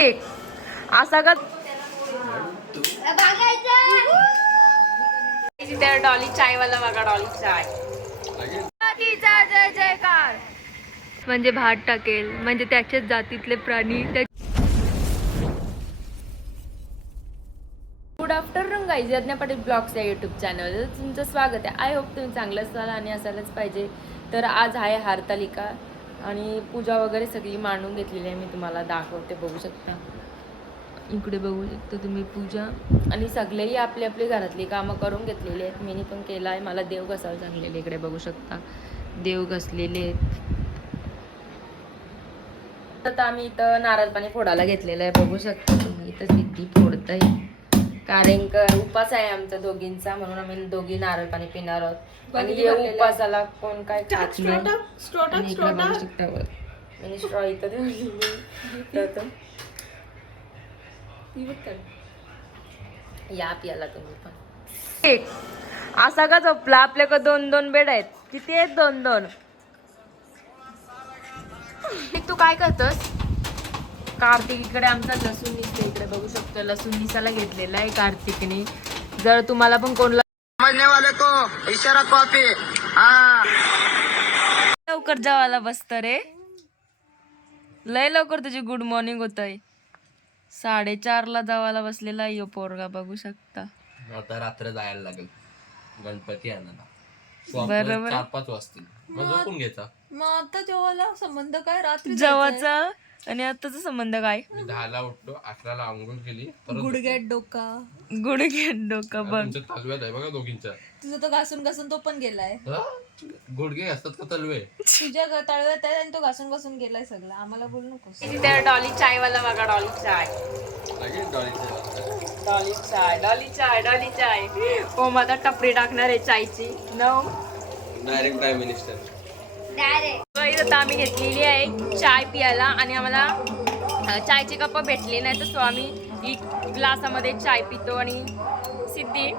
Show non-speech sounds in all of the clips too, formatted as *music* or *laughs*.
एक असा का त्या डॉली चायवाला बघा डॉली चाय. तिचा जय जयकार. म्हणजे भात टाकेल म्हणजे त्याच्याच जातीतले प्राणी good afternoon guys Yagya Patil blogs या युट्यूब चॅनल तुमचं स्वागत आहे. आय होप तुम्ही चांगलं असाल आणि असायलाच पाहिजे. तर आज आहे हारतालिका. आणि पूजा वगैरे सगळी मांडून घेतलेली आहे मी तुम्हाला दाखवते बघू शकता. इकडे बघू शकता तुम्ही पूजा. आणि सगळेही आपली आपली घरातली कामं करून घेतलेली आहेत. मीनी पण केलं आहे मला देव घसावं सांगलेले इकडे बघू शकता. देव घसलेले आहेत. आता आम्ही इथं नारळ पाणी फोडायला घेतलेलं आहे बघू शकता तुम्ही इथं सिद्धी फोडत आहे कारण का उपास आहे आमचा दोघींचा म्हणून आम्ही दोघी नारळ पाणी पिणार आहोत. आणि या उपासाला कोण काय खात नाही. आणि straw इथं या पियाला तुम्ही पण. एक असा का झोपला? आपल्याकडे दोन दोन बेड आहेत. तिथे आहेत दोन दोन? तू काय करतस? कार्तिक इकडे आमचा लसूण निसतो इकडे बघू शकतो. लसूण निसाला घेतलेला आहे कार्तिकने. जर तुम्हाला पण कोणला वाले को इशारा कॉपी. हाँ. लवकर जेवायला बसत रे. लय लवकर तुझी गुड मॉर्निंग होत आहे साडेचार ला जेवायला बसलेला आहे यो पोरगा बघू शकता. आता रात्र जायला लागेल. गणपती आणायला बरोबर. चार पाच वाजतील. मग झोपून घ्यायचा मग आता जेव्हाला संबंध काय? रात्री जवळचा आणि आताचा संबंध काय? मी दहाला उठतो अकराला आंघोळ केली परत गुडघ्यात डोका. गुडघे डोकं बघ. तुमच्या तालव्यात आहे बघा दोघींच्या तुझं तो घासून घासून तो पण गेलाय. हा? गुडघे असतात का तलवे? तुझ्या ग- तळव्यात आहे आणि तो घासून घासून गेलाय सगळं. आम्हाला बोलू नकोस. त्या डॉली चायवाला बघा डॉली चाय. डॉली चाय. डॉली चाय डॉली चाय हो माझा टपरी टाकणार आहे चायची. नऊ. Direct prime minister. इथं आता आम्ही घेतलेली आहे चाय पियाला आणि आम्हाला चायचे कप भेटले नाही तर सो आम्ही ही ग्लासामध्ये चाय पितो आणि सिद्धी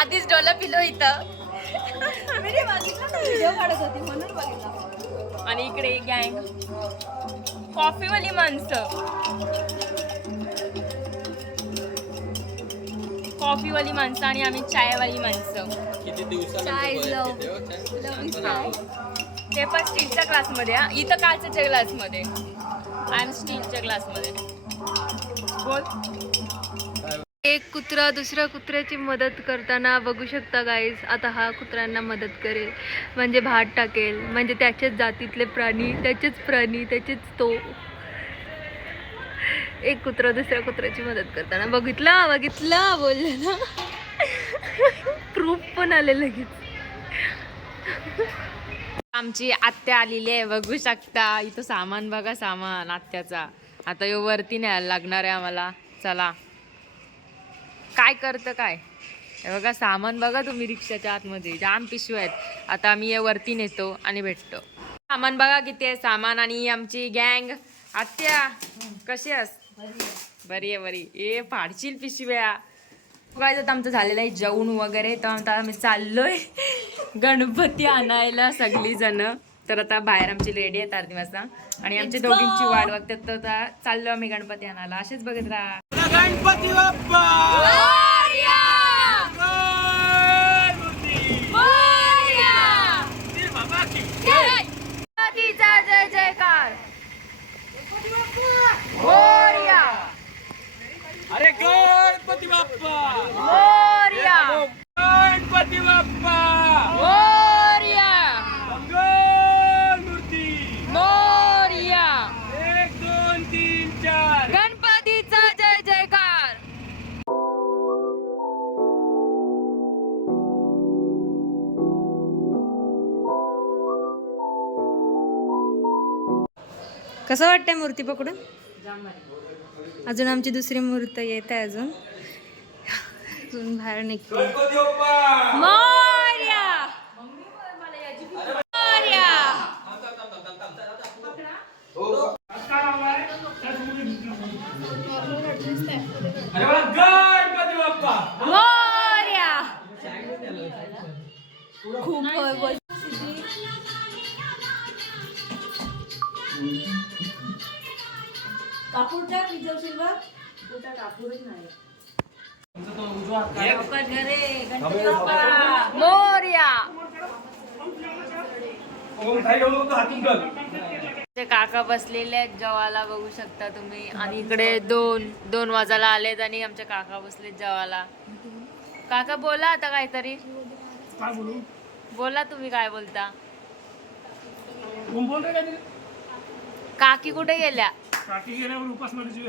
आधीच डोलं पिलो इथं. व्हिडिओ काढत होती म्हणून बघितला. आणि इकडे गँग. कॉफीवाली माणसं. कॉफीवाली माणसं आणि आम्ही चायवाली माणसं. चाय वयात लव. हे पण स्टीलच्या क्लासमध्ये हा. इथं काचेच्या ग्लासमध्ये. आय एम स्टीलच्या ग्लासमध्ये. बोल. एक कुत्रा दुसऱ्या कुत्र्याची मदत करताना बघू शकता गाईज आता हा कुत्र्यांना मदत करेल. म्हणजे भात टाकेल. म्हणजे त्याच्याच जातीतले प्राणी त्याचेच प्राणी त्याचेच तो. एक कुत्रा दुसऱ्या कुत्र्याची मदत करताना. बघितला? बघितला? बोलले ना. *laughs* प्रूफ पण आले लगेच. आमची आत्या आलेली आहे बघू शकता. इथं सामान बघा सामान आत्याचा. आता यो वरती न्यायला लागणार आहे आम्हाला. चला. काय करतं काय? बघा सामान बघा तुम्ही रिक्षाच्या आतमध्ये. जाम पिशव्या आहेत. आता आम्ही वरती नेतो आणि भेटतो. सामान बघा किती आहे सामान आणि आमची गँग. आत्या कशी आहेस? बरी आहे. बरी ए फाडशील पिशव्या. काय आता आमचं झालेलं आहे जेवण वगैरे तर आता आम्ही चाललोय गणपती आणायला सगळी जण. तर आता बाहेर आमची रेडी आहेत अर्धी वाजता आणि आमच्या दोघींची वाट बघतात तर आता चाललो आम्ही गणपती आणायला. असेच बघत राहा. गणपती बाप्पा! गणपतीचा जय जयकार! मोरया अरे गणपती बाप्पा! मोरया गणपती बाप्पा मोरया! मंगल मूर्ती मोरया! एक दोन तीन चार! गणपतीचा जय जयकार! कसं वाटतंय मूर्ती पकडून? अजून आमची दुसरी मूर्त येत आहे अजून. अजून बाहेर निघते. गणपती बाप्पा! मोरया! मोरया! अरे वा, गणपती काका बसलेले आहेत जेवायला बघू शकता तुम्ही. आणि इकडे दोन दोन वाजायला आलेत आणि आमचे काका बसलेत जेवायला काका बोला आता काहीतरी. काय बोलू? बोला तुम्ही काय बोलता. काकी कुठे गेल्या? काठी गेल्यावर उपासमारीची *laughs*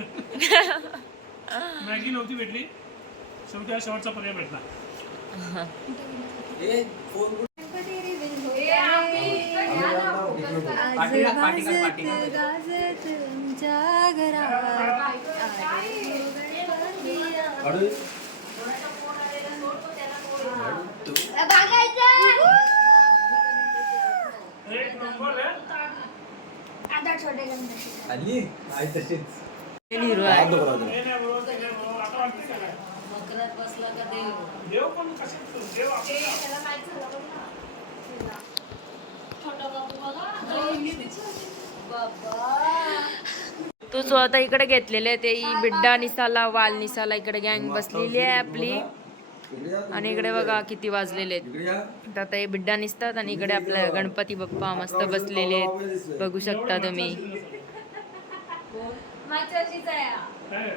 मॅगी नव्हती भेटली. शेवटी हा शेवटचा पर्याय भेटला गाजत तुमच्या घरात आले गणपती. एक आहे हिरो आहे. ते स्वतः इकडे घेतलेले ते ही बिड्डा निसाला वाल निसाला इकडे गँग बसलेली आहे आपली. आणि इकडे बघा किती वाजलेले आहेत. तर आता हे बिड्डा निसतात आणि इकडे आपल्या गणपती बाप्पा मस्त बसलेले आहेत. बघू शकता तुम्ही. काय?